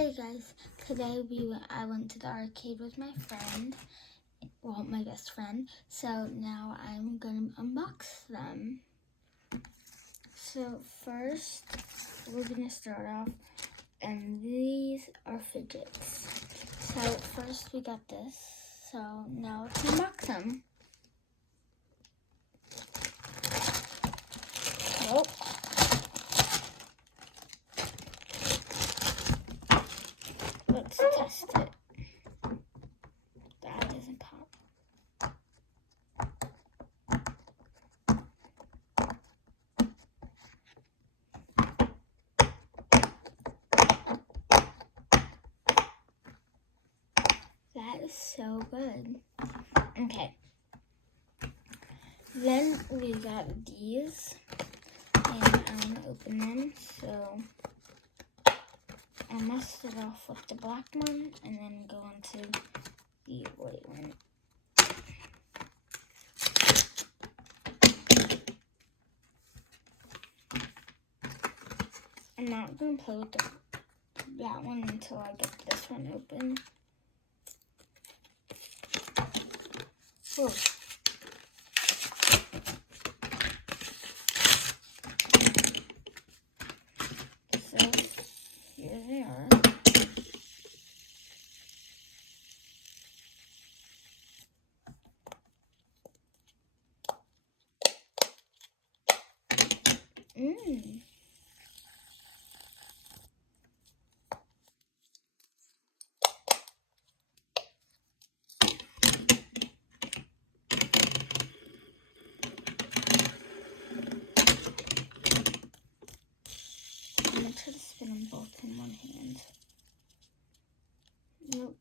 Hey guys, today I went to the arcade with my friend, well, my best friend, so now I'm gonna unbox them. So first, we're gonna start off, and these are fidgets. So first we got this, so now let's unbox them. Nope. Let's test it. That doesn't pop. That is so good. Okay. Then we got these, and I'm gonna open them. So I must start off with the black one and then go into the white one. I'm not gonna play with that one until I get this one open. Whoa. So here they are. I'm gonna try to spin them both in one hand. Nope.